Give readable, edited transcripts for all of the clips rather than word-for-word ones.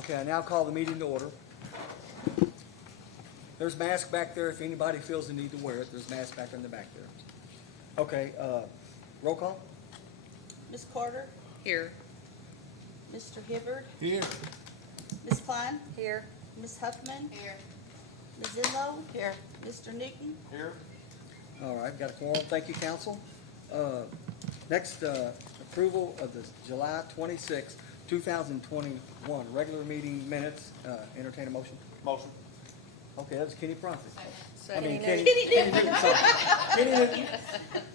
Okay, I now call the meeting to order. There's masks back there if anybody feels the need to wear it. There's masks back in the back there. Okay, roll call? Ms. Carter? Here. Mr. Hibbard? Here. Ms. Klein? Here. Ms. Huffman? Here. Ms. Enlow? Here. Mr. Newton? Here. All right, got a quorum. Thank you, council. Next, approval of the July 26, 2021 regular meeting minutes. Entertain a motion. Motion. Okay, that was Kenny Prophet. Second. Kenny Newton, sorry. Kenny Newton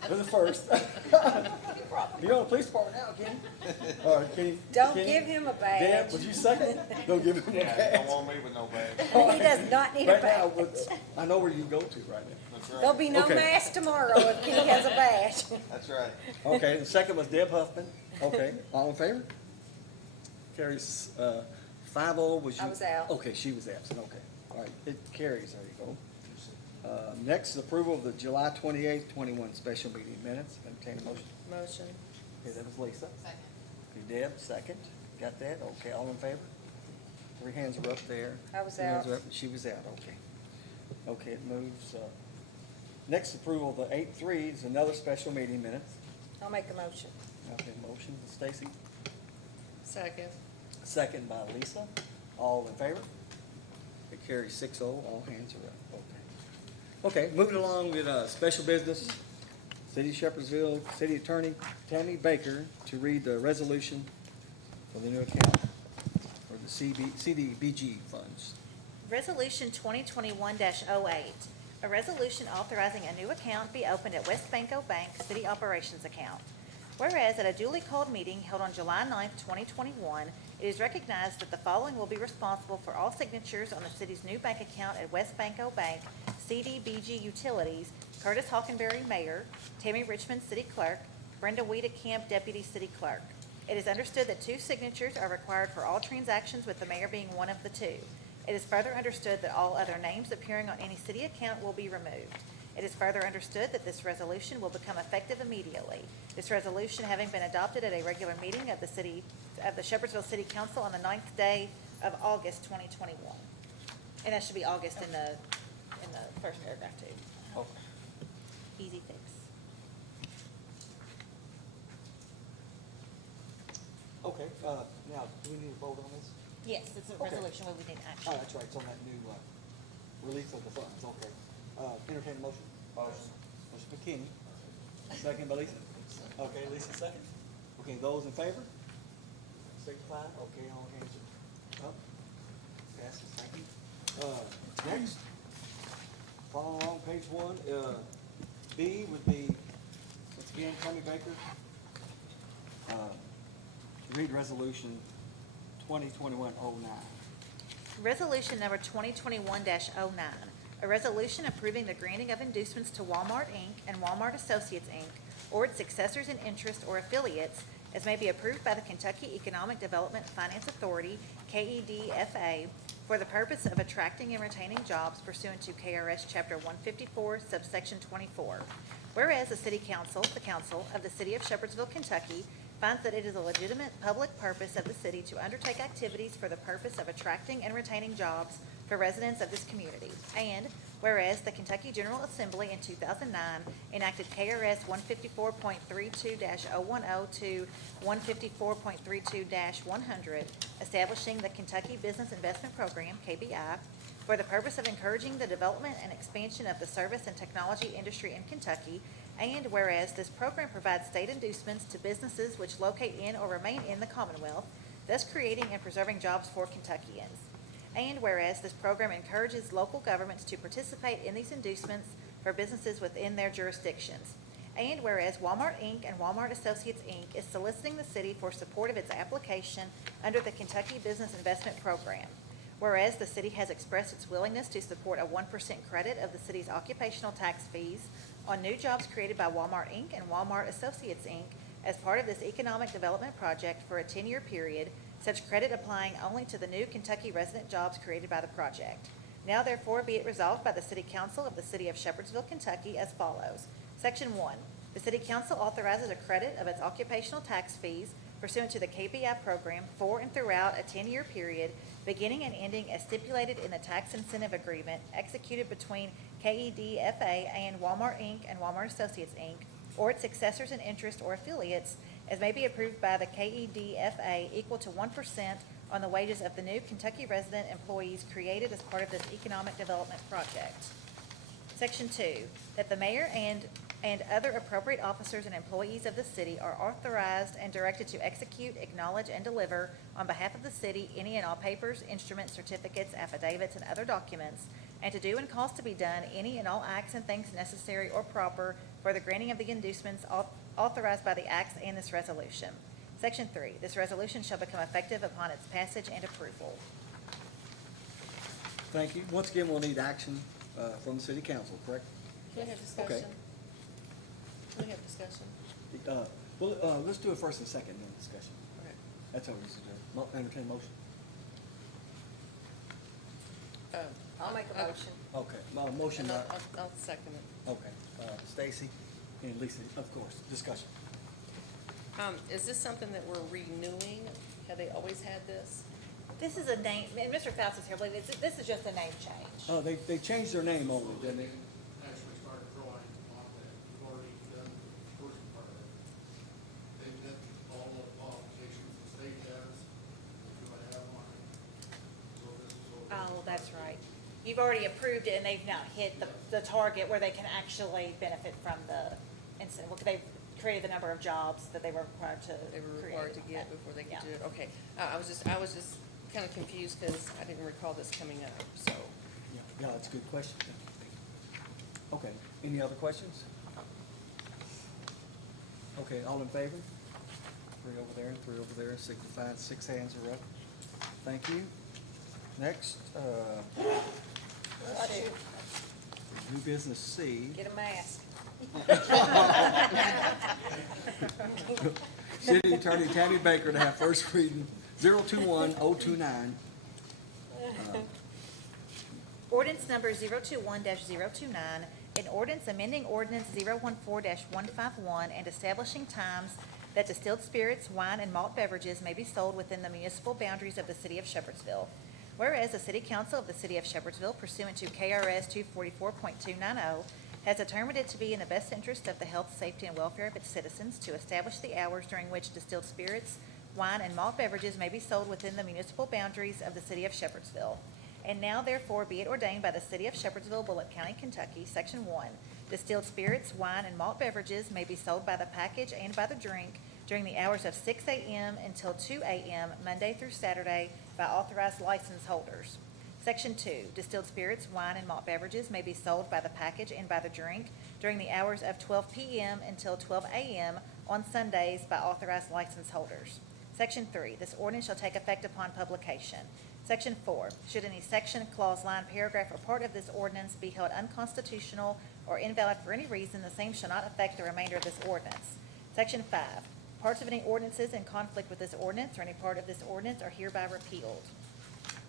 was the first. You're on the police department now, Kenny. All right, Kenny. Don't Kenny? give him a Dan, badge. was you second? Don't give him a Yeah, badge. don't want me with no badge. He does not need a Right now, badge. I know where you can go to right now. That's There'll right. be no Okay. mask tomorrow if Kenny has a badge. That's right. Okay, the second was Deb Huffman. Okay, all in favor? Carries 5-0. Was you? I was out. Okay, she was absent. Okay, all right, it carries. There you go. Next is approval of the July 28th, 21 special meeting minutes. Entertain a motion. Motion. Okay, that was Lisa. Second. Okay, Deb, second. Got that? Okay, all in favor? 3 hands are up there. I was 3 hands out. are up. She was out, okay. Okay, it moves. Next approval of the 8-3 is another special meeting minutes. I'll make a motion. Okay, motion, Stacy. Second. Second by Lisa. All in favor? It carries 6-0. All hands are up. Okay, moving along with special business. City of Shepherdsville City Attorney Tammy Baker to read the resolution for the new account for the CDBG funds. Resolution 2021-08, a resolution authorizing a new account be opened at West Banco Bank City Operations Account. Whereas at a duly called meeting held on July 9th, 2021, it is recognized that the following will be responsible for all signatures on the city's new bank account at West Banco Bank, CDBG Utilities, Curtis Hawkenberry, Mayor, Tammy Richmond, City Clerk, Brenda Wiedekamp, Deputy City Clerk. It is understood that 2 signatures are required for all transactions, with the mayor being one of the 2. It is further understood that all other names appearing on any city account will be removed. It is further understood that this resolution will become effective immediately. This resolution having been adopted at a regular meeting of the Shepherdsville City Council on the 9th day of August 2021. And that should be August in the first paragraph too. Okay. Easy fix. Okay, now, do we need to vote on this? Yes, it's a Okay. resolution where we need action. Oh, that's right, it's on that new release of the funds, okay. Entertain a motion. Motion. Motion by Kenny. Second by Lisa. Okay, Lisa second. Okay, those in favor? Signify. Okay, all hands are up. Passes, thank you. Next, follow along, page 1, B would be, once again, Tammy Baker. Read resolution 2021-09. Resolution number 2021-09, a resolution approving the granting of inducements to Walmart Inc. and Walmart Associates Inc. or its successors in interest or affiliates as may be approved by the Kentucky Economic Development Finance Authority, KEDFA, for the purpose of attracting and retaining jobs pursuant to KRS Chapter 154, subsection 24. Whereas the City Council, the Council of the City of Shepherdsville, Kentucky, finds that it is a legitimate public purpose of the city to undertake activities for the purpose of attracting and retaining jobs for residents of this community. And whereas the Kentucky General Assembly in 2009 enacted KRS 154.32-010 to 154.32-100, establishing the Kentucky Business Investment Program, KBI, for the purpose of encouraging the development and expansion of the service and technology industry in Kentucky. And whereas this program provides state inducements to businesses which locate in or remain in the Commonwealth, thus creating and preserving jobs for Kentuckians. And whereas this program encourages local governments to participate in these inducements for businesses within their jurisdictions. And whereas Walmart Inc. and Walmart Associates Inc. is soliciting the city for support of its application under the Kentucky Business Investment Program. Whereas the city has expressed its willingness to support a 1% credit of the city's occupational tax fees on new jobs created by Walmart Inc. and Walmart Associates Inc. as part of this economic development project for a 10-year period, such credit applying only to the new Kentucky resident jobs created by the project. Now therefore be it resolved by the City Council of the City of Shepherdsville, Kentucky as follows. Section 1. The City Council authorizes a credit of its occupational tax fees pursuant to the KBI program for and throughout a 10-year period, beginning and ending as stipulated in the tax incentive agreement executed between KEDFA and Walmart Inc. and Walmart Associates Inc., or its successors in interest or affiliates, as may be approved by the KEDFA, equal to 1% on the wages of the new Kentucky resident employees created as part of this economic development project. Section 2, that the mayor and other appropriate officers and employees of the city are authorized and directed to execute, acknowledge, and deliver on behalf of the city any and all papers, instruments, certificates, affidavits, and other documents, and to do and cause to be done any and all acts and things necessary or proper for the granting of the inducements authorized by the acts and this resolution. Section 3, this resolution shall become effective upon its passage and approval. Thank you. Once again, we'll need action from the city council, correct? Can we have discussion? Can we have discussion? Well, let's do it first and second, then discussion. Okay. That's how we used to do it. Entertain motion. I'll make a motion. Okay, motion, And I'll second it. okay, Stacy and Lisa, of course, discussion. Is this something that we're renewing? Have they always had this? This is a name, and Mr. Faust is here, but this is just a name change. Oh, they changed their name only, didn't they? Actually started drawing on that. We've already done the first part of it. They've met all the qualifications the state has. Do I have mine? So this is over. Oh, that's right. You've already approved it, and they've now hit the target where they can actually benefit from the incentive. Well, they've created the number of jobs that they were required to They were create. required to get before they could Yeah. do it? Okay. I was just kind of confused because I didn't recall this coming up, so. Yeah, that's a good question. Okay, any other questions? Okay, all in favor? 3 over there and 3 over there, signifying 6 hands are up. Thank you. Next, new business C. Get a mask. City Attorney Tammy Baker to have first reading 021029. Ordinance number 021-029, an ordinance amending ordinance 014-151 and establishing times that distilled spirits, wine, and malt beverages may be sold within the municipal boundaries of the city of Shepherdsville. Whereas the City Council of the City of Shepherdsville, pursuant to KRS 244.290, has determined it to be in the best interest of the health, safety, and welfare of its citizens to establish the hours during which distilled spirits, wine, and malt beverages may be sold within the municipal boundaries of the City of Shepherdsville. And now therefore be it ordained by the City of Shepherdsville, Bullitt County, Kentucky, Section 1, distilled spirits, wine, and malt beverages may be sold by the package and by the drink during the hours of 6 a.m. until 2 a.m., Monday through Saturday, by authorized license holders. Section 2, distilled spirits, wine, and malt beverages may be sold by the package and by the drink during the hours of 12 p.m. until 12 a.m. on Sundays by authorized license holders. Section 3, this ordinance shall take effect upon publication. Section 4, should any section, clause, line, paragraph, or part of this ordinance be held unconstitutional or invalid for any reason, the same shall not affect the remainder of this ordinance. Section 5, parts of any ordinances in conflict with this ordinance or any part of this ordinance are hereby repealed.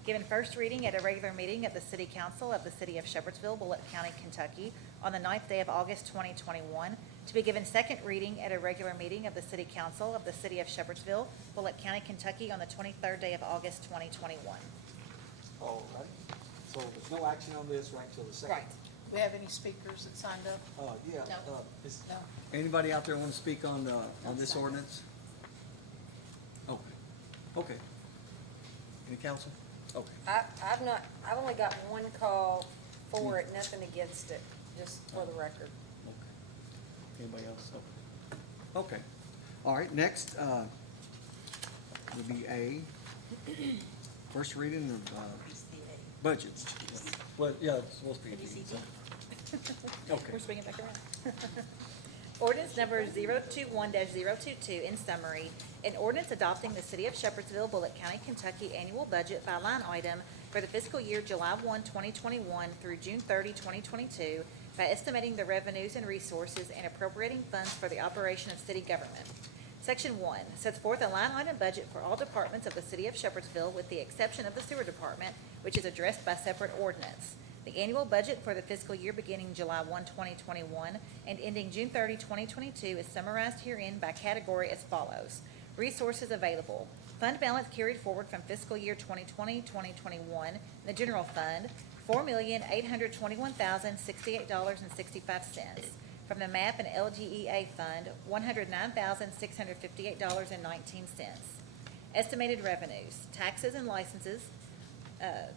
Given first reading at a regular meeting of the City Council of the City of Shepherdsville, Bullitt County, Kentucky, on the 9th day of August 2021, to be given second reading at a regular meeting of the City Council of the City of Shepherdsville, Bullitt County, Kentucky, on the 23rd day of August 2021. All right, so there's no action on this right till the second. Right. We have any speakers that signed up? Yeah. No. Is No. anybody out there want to speak on this ordinance? Okay, okay. Any council? Okay. I've only got one call for it, nothing against it, just for the record. Okay. Anybody else? Okay. All right, next, would be A, first reading of, budgets. Well, yeah, it's supposed to be a B, so. Okay. We're swinging back around. Ordinance number 021-022, in summary, an ordinance adopting the City of Shepherdsville, Bullitt County, Kentucky annual budget by line item for the fiscal year July 1, 2021 through June 30, 2022, by estimating the revenues and resources and appropriating funds for the operation of city government. Section 1 sets forth a line item budget for all departments of the City of Shepherdsville with the exception of the sewer department, which is addressed by separate ordinance. The annual budget for the fiscal year beginning July 1, 2021 and ending June 30, 2022 is summarized herein by category as follows. Resources available. Fund balance carried forward from fiscal year 2020-2021 in the general fund, $4,821,068.65. From the MAP and LGEA fund, $109,658.19. Estimated revenues, taxes and licenses,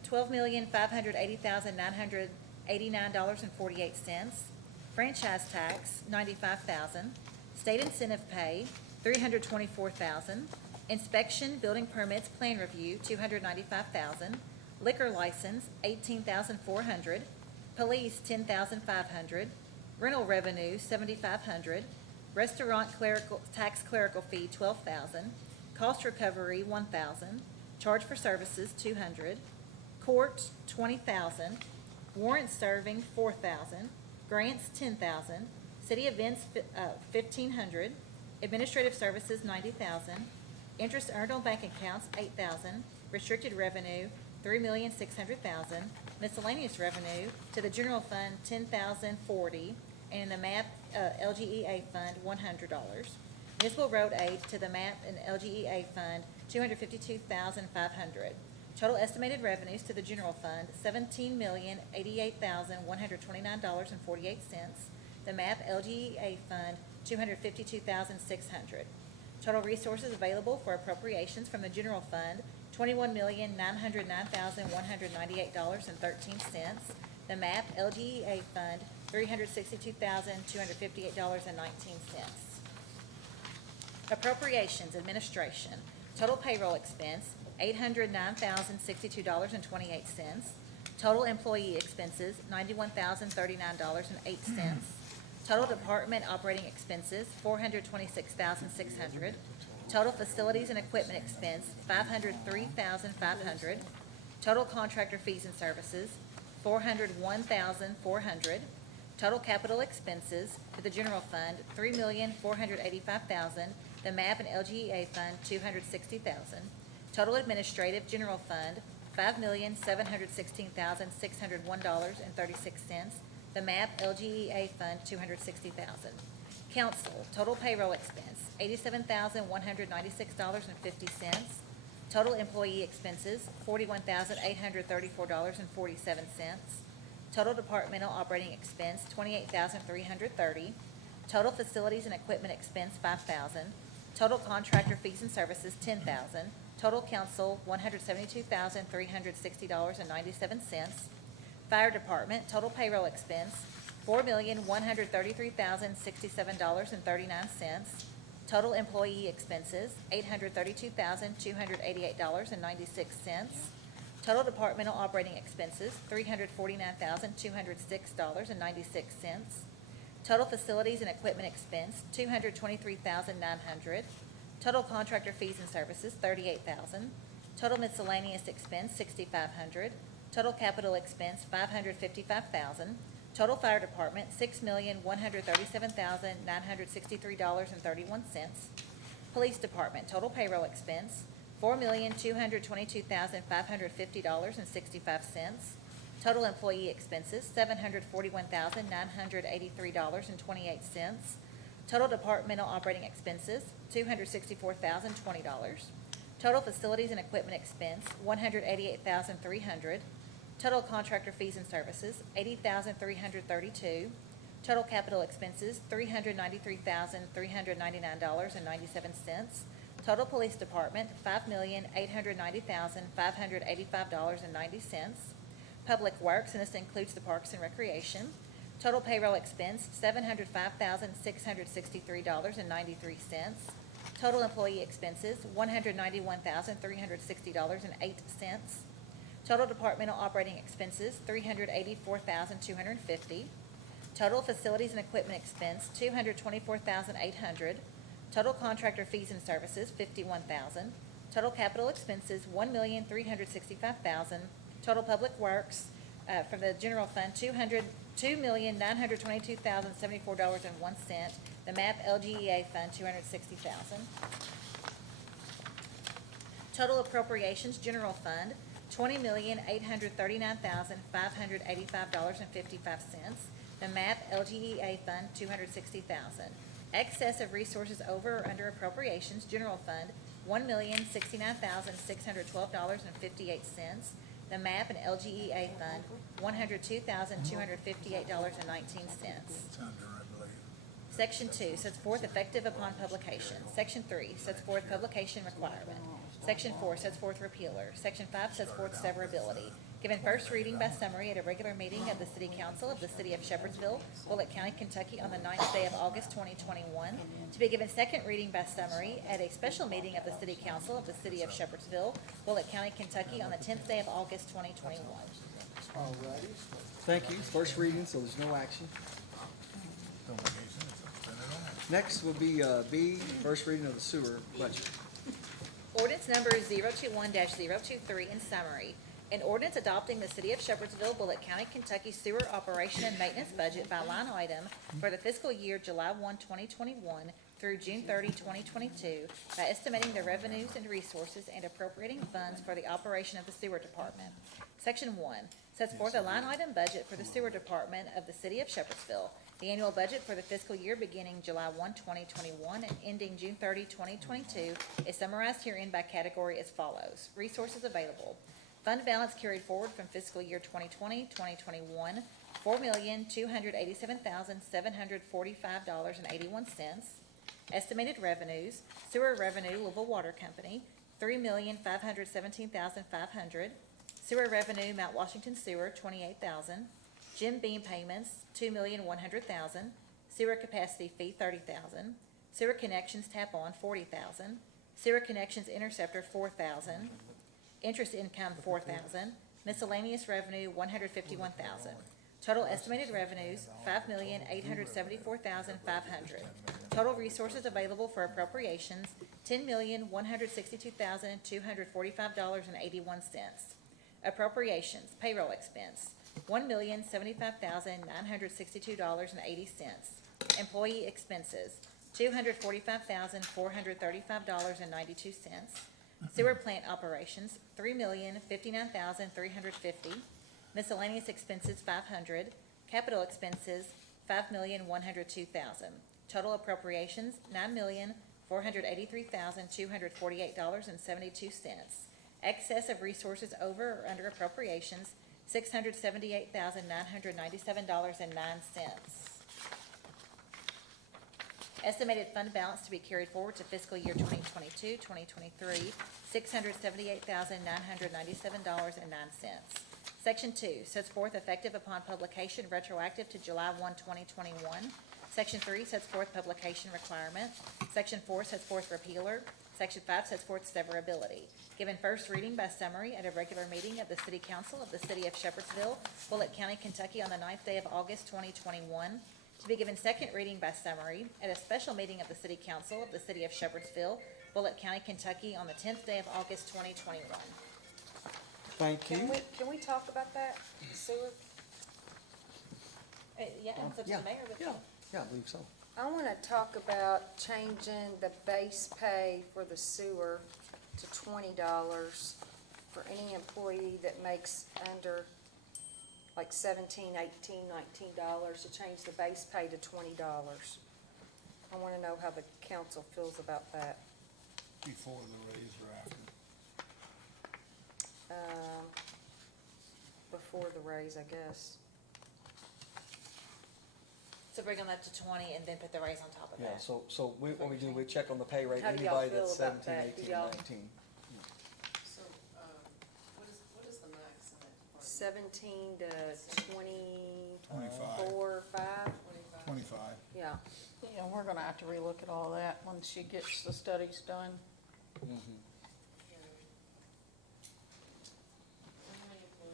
$12,580,989.48. Franchise tax, $95,000. State incentive pay, $324,000. Inspection, building permits, plan review, $295,000. Liquor license, $18,400. Police, $10,500. Rental revenue, $7,500. Restaurant tax clerical fee, $12,000. Cost recovery, $1,000. Charge for services, $200. Court, $20,000. Warrant serving, $4,000. Grants, $10,000. City events, $1,500. Administrative services, $90,000. Interest earned on bank accounts, $8,000. Restricted revenue, $3,600,000. Miscellaneous revenue to the general fund, $10,040, and in the MAP LGEA fund, $100. Municipal road aid to the MAP and LGEA fund, $252,500. Total estimated revenues to the general fund, $17,088,129.48. The MAP LGEA fund, $252,600. Total resources available for appropriations from the general fund, $21,909,198.13. The MAP LGEA fund, $362,258.19. Appropriations Administration. Total payroll expense, $809,062.28. Total employee expenses, $91,039.08. Total department operating expenses, $426,600. Total facilities and equipment expense, $503,500. Total contractor fees and services, $401,400. Total capital expenses to the general fund, $3,485,000. The MAP and LGEA fund, $260,000. Total administrative general fund, $5,716,601.36. The MAP LGEA fund, $260,000. Council, total payroll expense, $87,196.50. Total employee expenses, $41,834.47. Total departmental operating expense, $28,330. Total facilities and equipment expense, $5,000. Total contractor fees and services, $10,000. Total council, $172,360.97. Fire department, total payroll expense, $4,133,067.39. Total employee expenses, $832,288.96. Total departmental operating expenses, $349,206.96. Total facilities and equipment expense, $223,900. Total contractor fees and services, $38,000. Total miscellaneous expense, $6,500. Total capital expense, $555,000. Total fire department, $6,137,963.31. Police department, total payroll expense, $4,222,550.65. Total employee expenses, $741,983.28. Total departmental operating expenses, $264,020. Total facilities and equipment expense, $188,300. Total contractor fees and services, $80,332. Total capital expenses, $393,399.97. Total police department, $5,890,585.90. Public works, and this includes the parks and recreation. Total payroll expense, $705,663.93. Total employee expenses, $191,360.08. Total departmental operating expenses, $384,250. Total facilities and equipment expense, $224,800. Total contractor fees and services, $51,000. Total capital expenses, $1,365,000. Total public works, from the general fund, $2,922,074.01. The MAP LGEA fund, $260,000. Total appropriations, general fund, $20,839,585.55. The MAP LGEA fund, $260,000. Excess of resources over or under appropriations, general fund, $1,069,612.58. The MAP and LGEA fund, $102,258.19. It's under, I believe. Section 2 sets forth effective upon publication. Section 3 sets forth publication requirement. Section 4 sets forth repealer. Section 5 sets forth severability. Given first reading by summary at a regular meeting of the City Council of the City of Shepherdsville, Bullitt County, Kentucky on the 9th day of August 2021. To be given second reading by summary at a special meeting of the City Council of the City of Shepherdsville, Bullitt County, Kentucky on the 10th day of August 2021. All righty. Thank you. First reading, so there's no action. Don't make any sense. Spend it on. Next will be B, first reading of the sewer budget. Ordinance number 021-023 in summary. An ordinance adopting the City of Shepherdsville, Bullitt County, Kentucky sewer operation and maintenance budget by line item for the fiscal year July 1, 2021 through June 30, 2022, by estimating the revenues and resources and appropriating funds for the operation of the sewer department. Section 1 sets forth a line item budget for the sewer department of the City of Shepherdsville. The annual budget for the fiscal year beginning July 1, 2021 and ending June 30, 2022 is summarized herein by category as follows. Resources available. Fund balance carried forward from fiscal year 2020-2021, $4,287,745.81. Estimated revenues, sewer revenue, Louisville Water Company, $3,517,500. Sewer revenue, Mount Washington Sewer, $28,000. Jim Beam payments, $2,100,000. Sewer capacity fee, $30,000. Sewer connections tap on, $40,000. Sewer connections interceptor, $4,000. Interest income, $4,000. Miscellaneous revenue, $151,000. Total estimated revenues, $5,874,500. Total resources available for appropriations, $10,162,245.81. Appropriations, payroll expense, $1,075,962.80. Employee expenses, $245,435.92. Sewer plant operations, $3,059,350. Miscellaneous expenses, $500. Capital expenses, $5,102,000. Total appropriations, $9,483,248.72. Excess of resources over or under appropriations, $678,997.09. Estimated fund balance to be carried forward to fiscal year 2022-2023, $678,997.09. Section 2 sets forth effective upon publication retroactive to July 1, 2021. Section 3 sets forth publication requirement. Section 4 sets forth repealer. Section 5 sets forth severability. Given first reading by summary at a regular meeting of the City Council of the City of Shepherdsville, Bullitt County, Kentucky on the 9th day of August 2021. To be given second reading by summary at a special meeting of the City Council of the City of Shepherdsville, Bullitt County, Kentucky on the 10th day of August 2021. Thank you. Can we talk about that, the sewer? Yeah, it's up to the mayor, but Yeah, I believe so. I wanna talk about changing the base pay for the sewer to $20 for any employee that makes under like $17, $18, $19, to change the base pay to $20. I wanna know how the council feels about that. Before the raise or after? Before the raise, I guess. So bring them up to 20 and then put the raise on top of Yeah, that. so what we do, we check on the pay rate, How do y'all anybody that's feel about 17, that? Do 18, y'all- 19. So, what is the max in that department? 17 to 25. 24, 5, 25. yeah. Yeah, we're gonna have to relook at all that when she gets the studies done.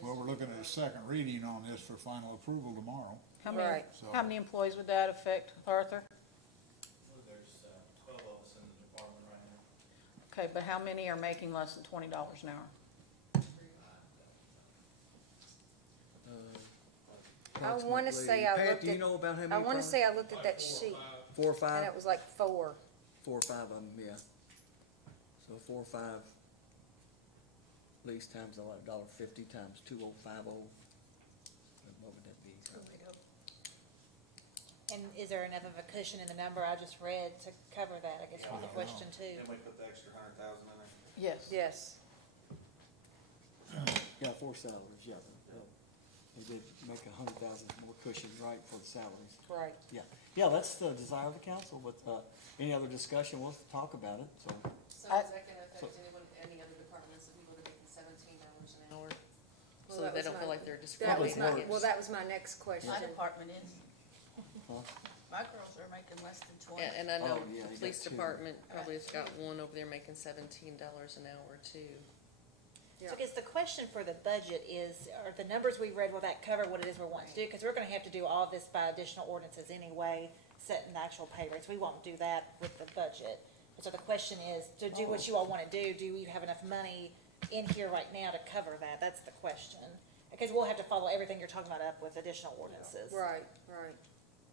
Well, we're looking at a second reading on this for final approval tomorrow. How many, Right. how many employees would that affect, Arthur? Well, there's 12 of us in the department right now. Okay, but how many are making less than $20 an hour? I wanna say I Pat, looked do you at, know about how many? I wanna probably? say I looked at that sheet, 4 or and 5? it was like 4. 4 or 5 of them, yeah. So 4 or 5, at least times $1.50 times 2050. What would that be? And is there enough of a cushion in the number I just read to cover that, I guess, was the question too. Then we put the extra 100,000 in there. Yes. Yes. Yeah, 4 salaries, yeah. They did make 100,000 more cushion, right, for the salaries. Right. Yeah, yeah, that's the desire of the council, with, any other discussion, we'll talk about it, so. So I- is that gonna affect anyone, any other departments, if people are making $17 an hour? Well, So that they was don't feel my- like they're That was discriminated my, well, against? that was my next question. My department is. Huh? My girls are making less than 20. And I know Oh, yeah, the you police got two. department probably has got one over there making $17 an hour too. Yeah. So I guess the question for the budget is, are the numbers we read, will that cover what it is we're wanting to do? Because we're gonna have to do all of this by additional ordinances anyway, setting the actual pay rates. We won't do that with the budget. So the question is, to do what you all wanna do you have enough money in here right now to cover that? That's the question. Because we'll have to follow everything you're talking about up with additional ordinances. Right, right.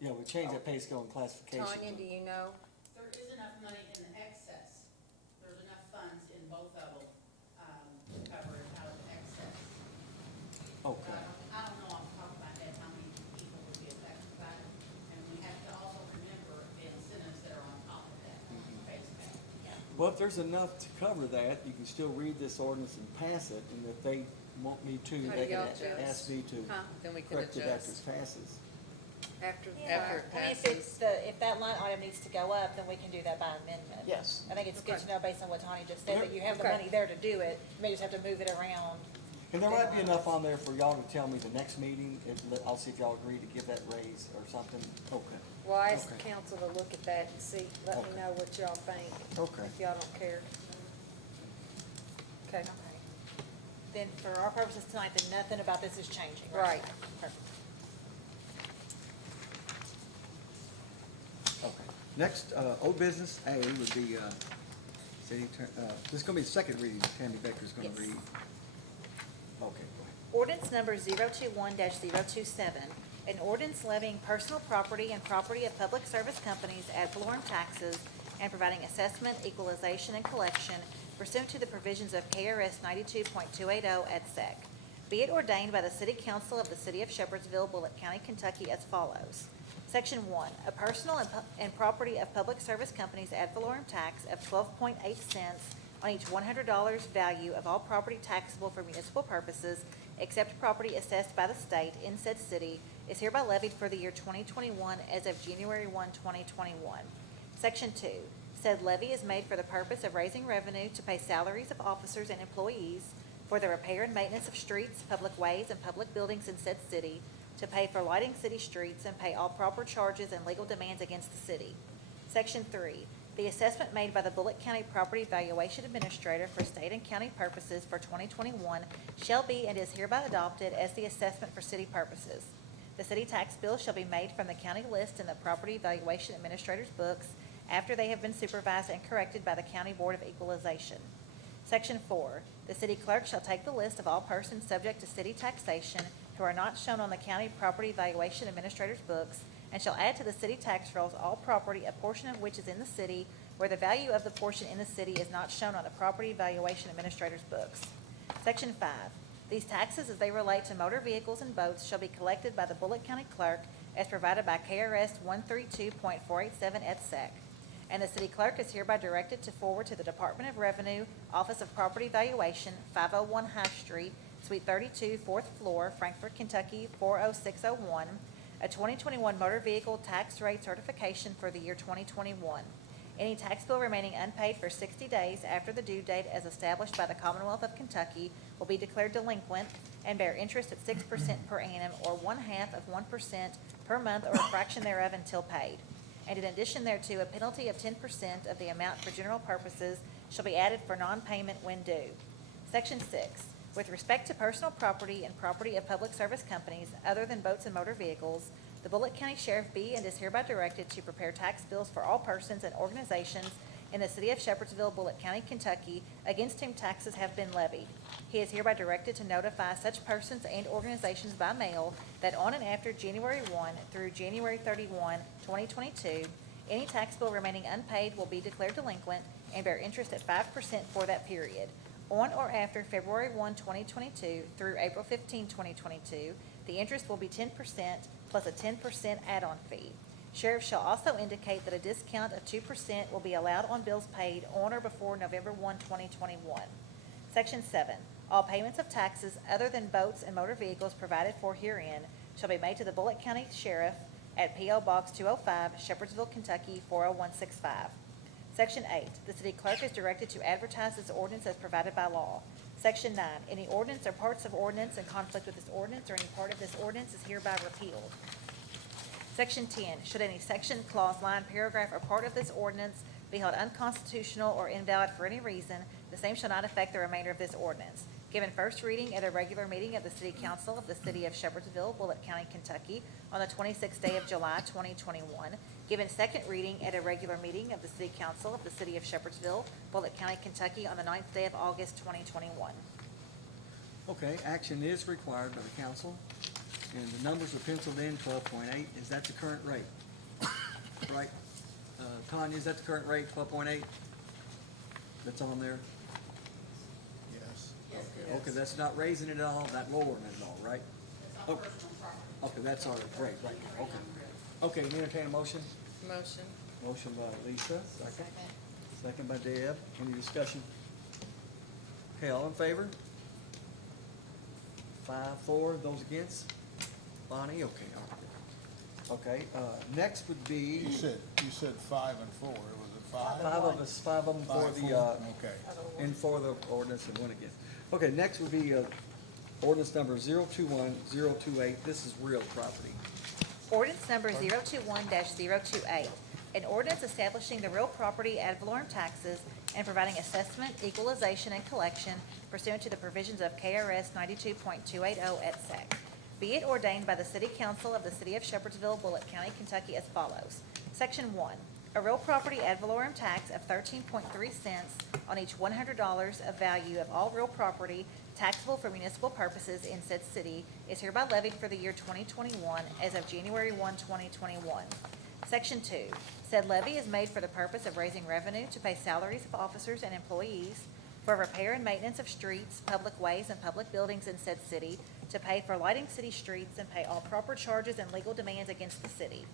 Yeah, we changed that pay scale and classification. Tanya, do you know? There is enough money in the excess, there's enough funds in both of them, to cover it out of the excess. Okay, I don't know off the top of my head how many people would be affected by it, and we have to also remember the incentives that are on top of that, base pay. well, if there's enough to cover that, you can still read this ordinance and pass it, and if they want me to, How they do can y'all adjust? ask me to Huh? Then we can correct it after adjust it passes. After, After it I mean, if passes. if that line item needs to go up, then we can do that by amendment. Yes. I think it's good Okay. to know based on what Tanya just said, that you have the Okay. money there to do it, you may just have to move it around. And there might be enough on there for y'all to tell me the next meeting, I'll see if y'all agree to give that raise or something. Okay. well, I asked Okay. council to look at that and see, let me Okay. know what y'all think. Okay. If y'all don't care. Okay. Then for our purposes tonight, then nothing about this is changing, right? Right. Perfect. Okay. Next, old business A would be, this is gonna be the second reading, Tammy Baker's gonna Yes. read. Okay, go ahead. Ordinance number 021-027, an ordinance levying personal property and property of public service companies ad valorem taxes and providing assessment, equalization, and collection pursuant to the provisions of KRS 92.280 et sec. Be it ordained by the City Council of the City of Shepherdsville, Bullitt County, Kentucky as follows. Section 1, a personal and property of public service companies ad valorem tax of 12.8 cents on each $100 value of all property taxable for municipal purposes, except property assessed by the state in said city, is hereby levied for the year 2021 as of January 1, 2021. Section 2, said levy is made for the purpose of raising revenue to pay salaries of officers and employees, for the repair and maintenance of streets, public ways, and public buildings in said city, to pay for lighting city streets, and pay all proper charges and legal demands against the city. Section 3, the assessment made by the Bullitt County Property Valuation Administrator for state and county purposes for 2021 shall be and is hereby adopted as the assessment for city purposes. The city tax bill shall be made from the county list in the Property Valuation Administrator's books after they have been supervised and corrected by the County Board of Equalization. Section 4, the city clerk shall take the list of all persons subject to city taxation who are not shown on the County Property Valuation Administrator's books, and shall add to the city tax rolls all property, a portion of which is in the city, where the value of the portion in the city is not shown on the Property Valuation Administrator's books. Section 5, these taxes as they relate to motor vehicles and boats shall be collected by the Bullitt County Clerk as provided by KRS 132.487 et sec. And the city clerk is hereby directed to forward to the Department of Revenue, Office of Property Valuation, 501 High Street, Suite 32, 4th floor, Frankfort, Kentucky, 40601, a 2021 motor vehicle tax rate certification for the year 2021. Any tax bill remaining unpaid for 60 days after the due date as established by the Commonwealth of Kentucky will be declared delinquent and bear interest at 6% per annum or 1/2% per month or a fraction thereof until paid. And in addition thereto, a penalty of 10% of the amount for general purposes shall be added for non-payment when due. Section 6, with respect to personal property and property of public service companies other than boats and motor vehicles, the Bullitt County Sheriff be and is hereby directed to prepare tax bills for all persons and organizations in the city of Shepherdsville, Bullitt County, Kentucky, against whom taxes have been levied. He is hereby directed to notify such persons and organizations by mail that on and after January 1 through January 31, 2022, any tax bill remaining unpaid will be declared delinquent and bear interest at 5% for that period. On or after February 1, 2022 through April 15, 2022, the interest will be 10% plus a 10% add-on fee. Sheriff shall also indicate that a discount of 2% will be allowed on bills paid on or before November 1, 2021. Section 7, all payments of taxes other than boats and motor vehicles provided for herein shall be made to the Bullitt County Sheriff at P.O. Box 205, Shepherdsville, Kentucky 40165. Section 8, the city clerk is directed to advertise this ordinance as provided by law. Section 9, any ordinance or parts of ordinance in conflict with this ordinance or any part of this ordinance is hereby repealed. Section 10, should any section, clause, line, paragraph, or part of this ordinance be held unconstitutional or invalid for any reason, the same shall not affect the remainder of this ordinance. Given first reading at a regular meeting of the City Council of the City of Shepherdsville, Bullitt County, Kentucky, on the 26th day of July, 2021. Given second reading at a regular meeting of the City Council of the City of Shepherdsville, Bullitt County, Kentucky, on the 9th day of August, 2021. Okay, action is required by the council, and the numbers are penciled in, 12.8. Is that the current rate? Right? Tanya, is that the current rate, 12.8? That's on there? Yes. Okay, that's not raising it at all, not lowering it at all, right? It's all Okay. personal property. Okay, that's our rate, right now, okay. Okay, entertain a motion? Motion. Motion by Lisa, second. Second by Deb. Any discussion? Okay, all in favor? 5-4, those against? Bonnie, okay, all right. Okay, next would be, You said 5 and 4, was it 5? five of them for 5, the, 4? Okay. and for the ordinance and one against. Okay, next would be, ordinance number 021-028. This is real property. Ordinance number 021-028, an ordinance establishing the real property ad valorem taxes and providing assessment, equalization, and collection pursuant to the provisions of KRS 92.280 et sec. Be it ordained by the City Council of the City of Shepherdsville, Bullitt County, Kentucky as follows. Section 1, a real property ad valorem tax of 13.3 cents on each $100 of value of all real property taxable for municipal purposes in said city is hereby levied for the year 2021 as of January 1, 2021. Section 2, said levy is made for the purpose of raising revenue to pay salaries of officers and employees, for repair and maintenance of streets, public ways, and public buildings in said city, to pay for lighting city streets, and pay all proper charges and legal demands against the city.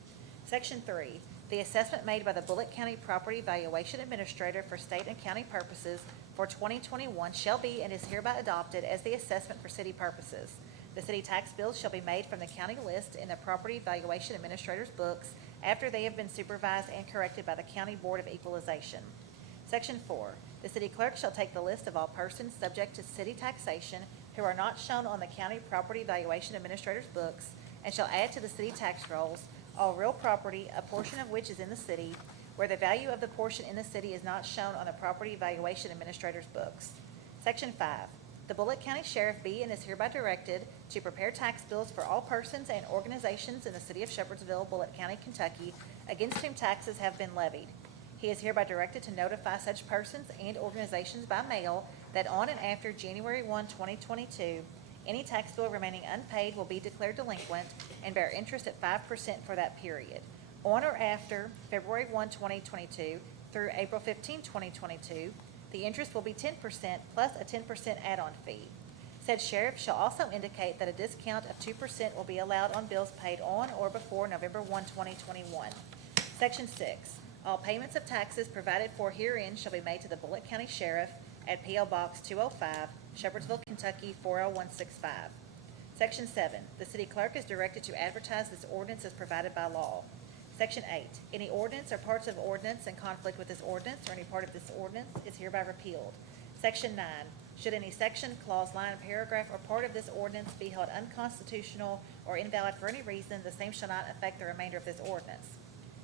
Section 3, the assessment made by the Bullitt County Property Valuation Administrator for state and county purposes for 2021 shall be and is hereby adopted as the assessment for city purposes. The city tax bills shall be made from the county list in the Property Valuation Administrator's books after they have been supervised and corrected by the County Board of Equalization. Section 4, the city clerk shall take the list of all persons subject to city taxation who are not shown on the County Property Valuation Administrator's books and shall add to the city tax rolls all real property, a portion of which is in the city, where the value of the portion in the city is not shown on the Property Valuation Administrator's books. Section 5, the Bullitt County Sheriff be and is hereby directed to prepare tax bills for all persons and organizations in the City of Shepherdsville, Bullitt County, Kentucky, against whom taxes have been levied. He is hereby directed to notify such persons and organizations by mail that on and after January 1, 2022, any tax bill remaining unpaid will be declared delinquent and bear interest at 5% for that period. On or after February 1, 2022 through April 15, 2022, the interest will be 10% plus a 10% add-on fee. Said sheriff shall also indicate that a discount of 2% will be allowed on bills paid on or before November 1, 2021. Section 6, all payments of taxes provided for herein shall be made to the Bullitt County Sheriff at P.O. Box 205, Shepherdsville, Kentucky 40165. Section 7, the city clerk is directed to advertise this ordinance as provided by law. Section 8, any ordinance or parts of ordinance in conflict with this ordinance or any part of this ordinance is hereby repealed. Section 9, should any section, clause, line, paragraph, or part of this ordinance be held unconstitutional or invalid for any reason, the same shall not affect the remainder of this ordinance.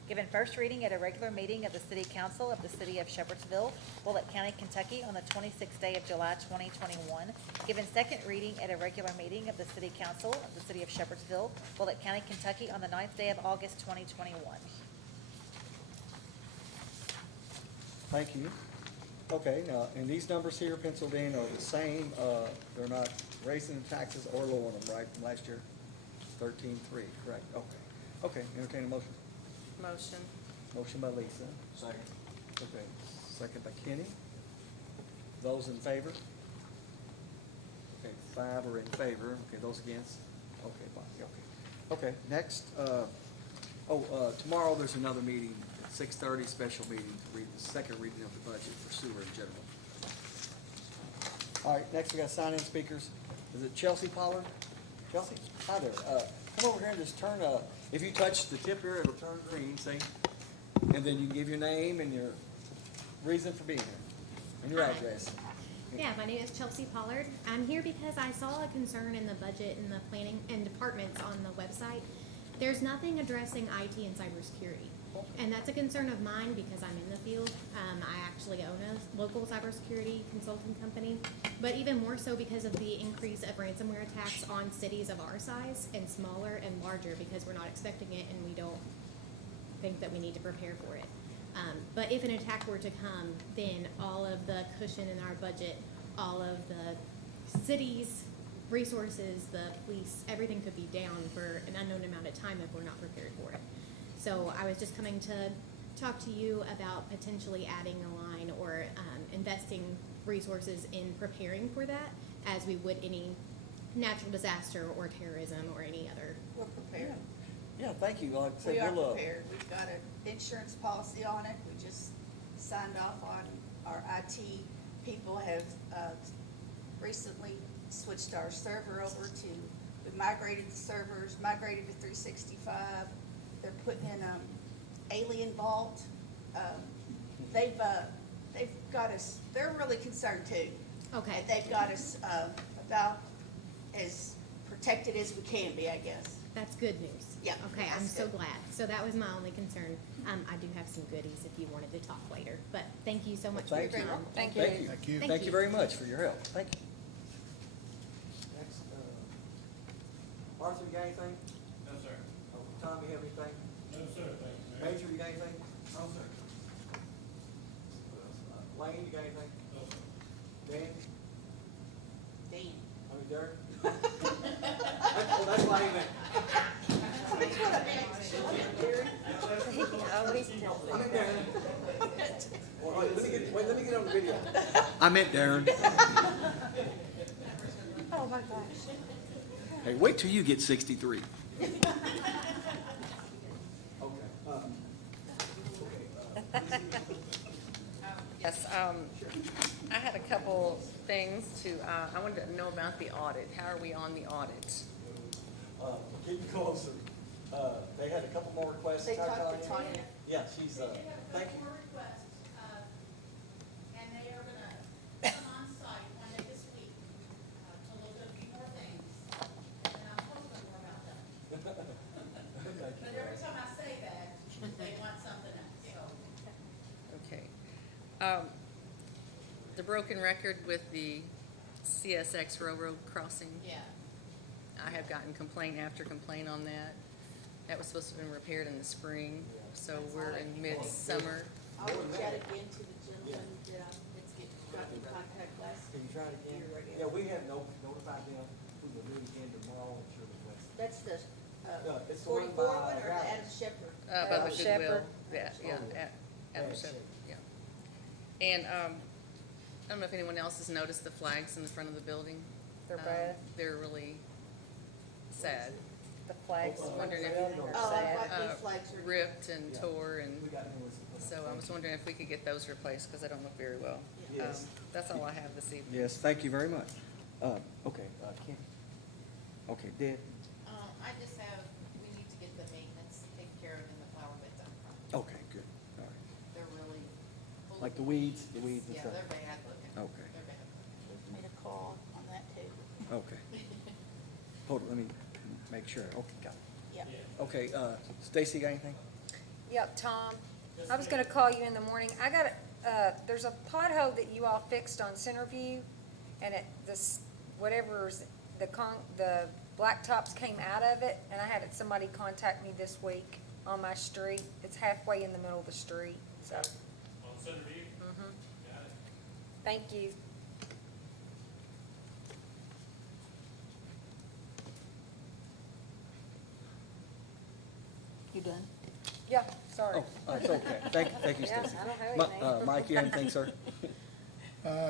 Given first reading at a regular meeting of the City Council of the City of Shepherdsville, Bullitt County, Kentucky, on the 26th day of July, 2021. Given second reading at a regular meeting of the City Council of the City of Shepherdsville, Bullitt County, Kentucky, on the 9th day of August, 2021. Thank you. Okay, now, and these numbers here penciled in are the same, they're not raising the taxes or lowering them, right, from last year? 13.3, correct, okay. Okay, entertain a motion. Motion. Motion by Lisa. Second. Okay, second by Kenny. Those in favor? Okay, 5 are in favor. Okay, those against? Okay, fine, okay. Okay, next, Tomorrow there's another meeting at 6:30, special meeting to read the second reading of the budget for sewer in general. All right, next we got sign-in speakers. Is it Chelsea Pollard? Chelsea? Hi there. Come over here and just turn, if you touch the tip here, it'll turn green, see? And then you can give your name and your reason for being here, and your Hi. address. Yeah, my name is Chelsea Pollard. I'm here because I saw a concern in the budget and the planning and departments on the website. There's nothing addressing IT and cybersecurity. And that's a concern of mine because I'm in the field. I actually own a local cybersecurity consulting company. But even more so because of the increase of ransomware attacks on cities of our size and smaller and larger because we're not expecting it and we don't think that we need to prepare for it. But if an attack were to come, then all of the cushion in our budget, all of the city's resources, the police, everything could be down for an unknown amount of time if we're not prepared for it. So I was just coming to talk to you about potentially adding a line or investing resources in preparing for that as we would any natural disaster or terrorism or any other. We're prepared. Yeah, thank you. Like I said, We are we'll, prepared. We've got an insurance policy on it. We just signed off on our IT people have recently switched our server over to, we migrated the servers, migrated to 365. They're putting in Alien Vault. They've got us, they're really concerned too. Okay. And they've got us about as protected as we can be, I guess. That's good news. Yeah, Okay, I'm that's so good. glad. So that was my only concern. I do have some goodies if you wanted to talk later, but thank you so much for your thank you. time. Thank you. Thank you. Thank you. Thank Thank you you. very much for your help. Thank you. Next, Arthur, you got anything? No, sir. Tom, you have anything? No, sir, thank you, Mayor. Major, you got anything? No, sir. Lane, you got anything? No, sir. Dan? Dean. I mean, Derek? Well, that's why he meant. That's what I meant. I meant Derek. I meant Darren. Wait, let me get on the video. I meant Darren. Oh, my gosh. Hey, wait till you get 63. Yes, I had a couple things to, I wanted to know about the audit. How are we on the audit? Getting closer. They had a couple more requests. They talked to Tanya. Yeah, she's, thank you. More requests, and they are gonna come on site one day this week, to look at a few more things. And I'm hoping more about that. But every time I say that, they want something else, so. Okay. The broken record with the CSX railroad crossing. Yeah. I have gotten complaint after complaint on that. That was supposed to have been repaired in the spring, so we're in midsummer. I will chat again to the gentleman that got in contact last. Can you try it again? year, I guess. Yeah, we have notified them. We will do it again tomorrow and sure request. That's the, It's the one 44 by one or the Ralph's. Adam Shepherd? By the Adam Goodwill. Shepherd. Yeah, Adam Adam Shepherd, Shepherd. yeah. And, I don't know if anyone else has noticed the flags in the front of the building. They're bad. They're really sad. The flags Oh, in the wondering if- building are Oh, sad. like these flags are. Ripped and Yeah. tore and, We got new ones. so I was wondering if we could get those replaced, because they don't look very well. Yes. That's all I have this evening. Yes, thank you very much. Okay, Kim. Okay, Deb. I just have, we need to get the maintenance taken care of in the flower beds up front. Okay, good. All right. They're really. full Like of the weeds and Yeah, stuff. they're bad looking. Okay. They're bad looking. Made a call on that too. Okay. Hold on, let me make sure. Okay, got it. Yep. Okay, Stacy, got anything? Yep, Tom, I was gonna call you in the morning. I got, there's a pothole that you all fixed on Centerview, and whatever's, the blacktops came out of it, and I had somebody contact me this week on my street. It's halfway in the middle of the street, so, On Centerview? mhm. Got it. Thank you. You done? Yeah, sorry. Oh, it's okay. Thank you, Yeah, Stacy. I don't have anything. Mike, you have anything, sir?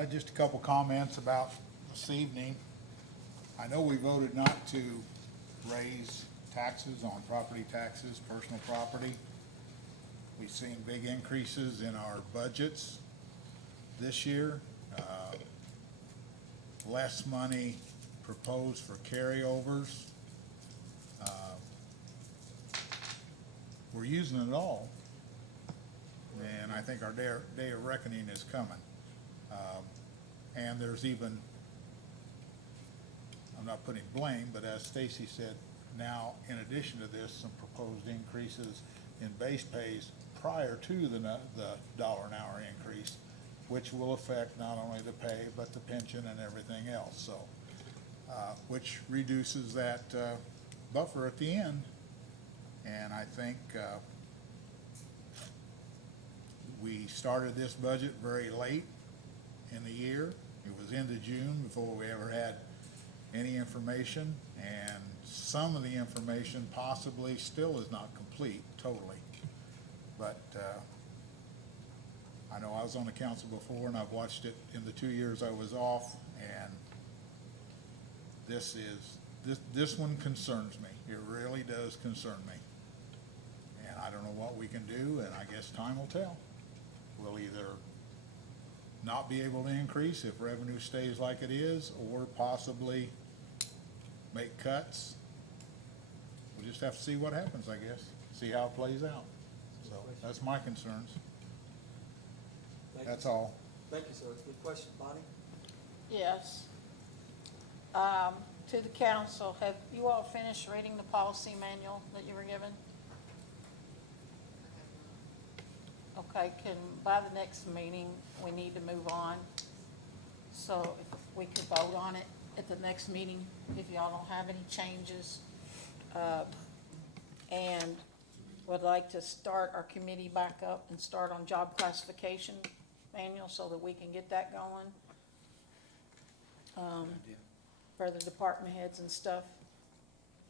Just a couple comments about this evening. I know we voted not to raise taxes, on property taxes, personal property. We've seen big increases in our budgets this year. Less money proposed for carryovers. We're using it all, and I think our day of reckoning is coming. And there's even, I'm not putting blame, but as Stacy said, now, in addition to this, some proposed increases in base pays prior to the dollar an hour increase, which will affect not only the pay, but the pension and everything else, so, which reduces that, buffer at the end. And I think, we started this budget very late in the year. It was into June before we ever had any information, and some of the information possibly still is not complete totally. But I know I was on the council before, and I've watched it in the 2 years I was off, and this one concerns me. It really does concern me. And I don't know what we can do, and I guess time will tell. We'll either not be able to increase if revenue stays like it is, or possibly make cuts. We'll just have to see what happens, I guess, see how it plays out. So that's my concerns. Thank you, That's sir. all. Thank you, sir. Good question, Bonnie? Yes. To the council, have you all finished reading the policy manual that you were given? Okay, by the next meeting, we need to move on. So if we could vote on it at the next meeting, if y'all don't have any changes. And would like to start our committee back up and start on job classification manual so that we can get that going. For the department heads and stuff.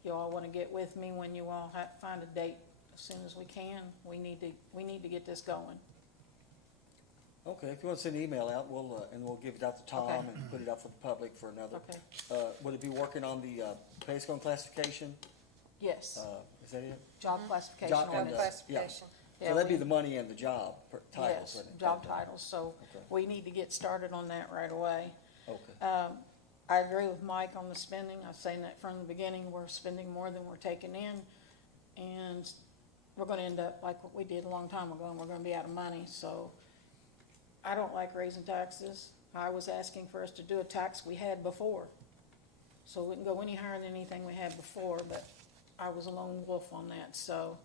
You all want to get with me when you all find a date as soon as we can. We need to get this going. Okay, if you want to send an email out, we'll give it out to Tom Okay. and put it out for the public for another. Okay. Would it be working on the pay scale classification? Yes, Is that it? job classification. Job Job ordinance. classification. Yeah, So that'd be we- the money and the job titles, Yes, wouldn't it? job Okay. titles, so Okay. we need to get started on that right away. Okay. I agree with Mike on the spending. I've saying that from the beginning, we're spending more than we're taking in. And we're gonna end up like what we did a long time ago, and we're gonna be out of money, so I don't like raising taxes. I was asking for us to do a tax we had before. So it wouldn't go any higher than anything we had before, but I was a lone wolf on that, so,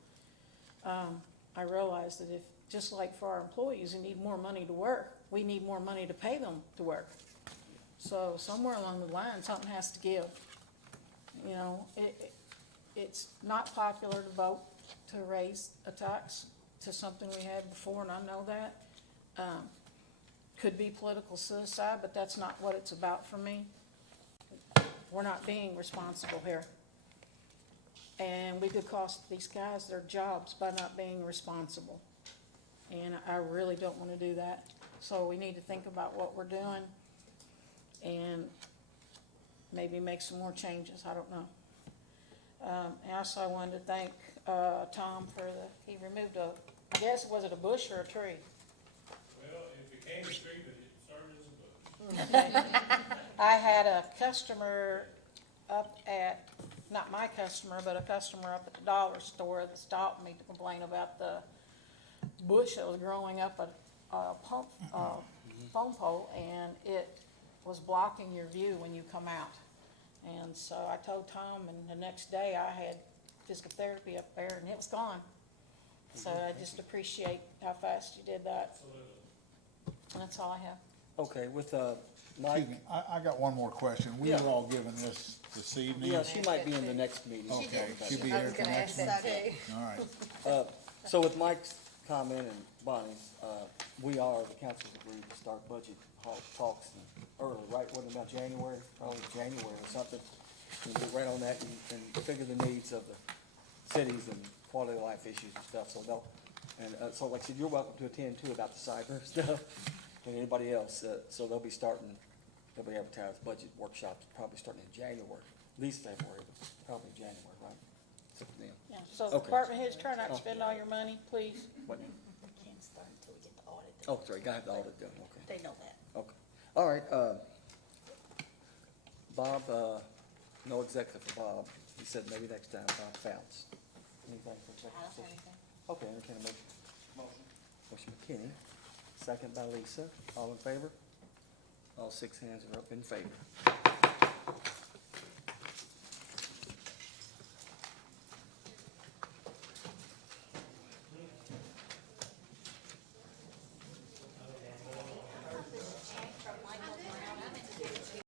I realized that if, just like for our employees who need more money to work, we need more money to pay them to work. So somewhere along the line, something has to give. You know, it's not popular to vote to raise a tax to something we had before, and I know that. Could be political suicide, but that's not what it's about for me. We're not being responsible here. And we could cost these guys their jobs by not being responsible. And I really don't wanna do that. So we need to think about what we're doing and maybe make some more changes, I don't know. And also I wanted to thank, Tom for he removed I guess, was it a bush or a tree? Well, it became a tree, but it started as a bush. I had a customer up at, not my customer, but a customer up at the dollar store that stopped me to complain about the bush that was growing up a phone pole, and it was blocking your view when you come out. And so I told Tom, and the next day I had physical therapy up there, and it was gone. So I just appreciate how fast you did that. Absolutely. And that's all I have. Okay, with, Mike, Excuse me, I got one more question. We Yeah. were all given this evening. yeah, she might be in the next meeting. Okay, did. she'll be I here was for gonna next ask one. that too. All right. So with Mike's comment and Bonnie's, the council's agreed to start budget talks early, right? What, about January, probably January or something? We'll get right on that and figure the needs of the cities and quality of life issues and stuff, so so like I said, you're welcome to attend too about the cyber stuff and anybody else, so they'll be advertised budget workshops probably starting in January, at least February, but probably January, right? up to them. Yeah, so Okay. department heads, try not to spend all your money, please. What? Can't start until we get the audit. Oh, sorry, gotta have the audit done, okay. They know that. Okay, all right, Bob, no executive for Bob. He said maybe next time, Bob Founts. Anything for executive session? Okay, entertain a motion. Motion McKinney, second by Lisa. All in favor? All six hands are up in favor.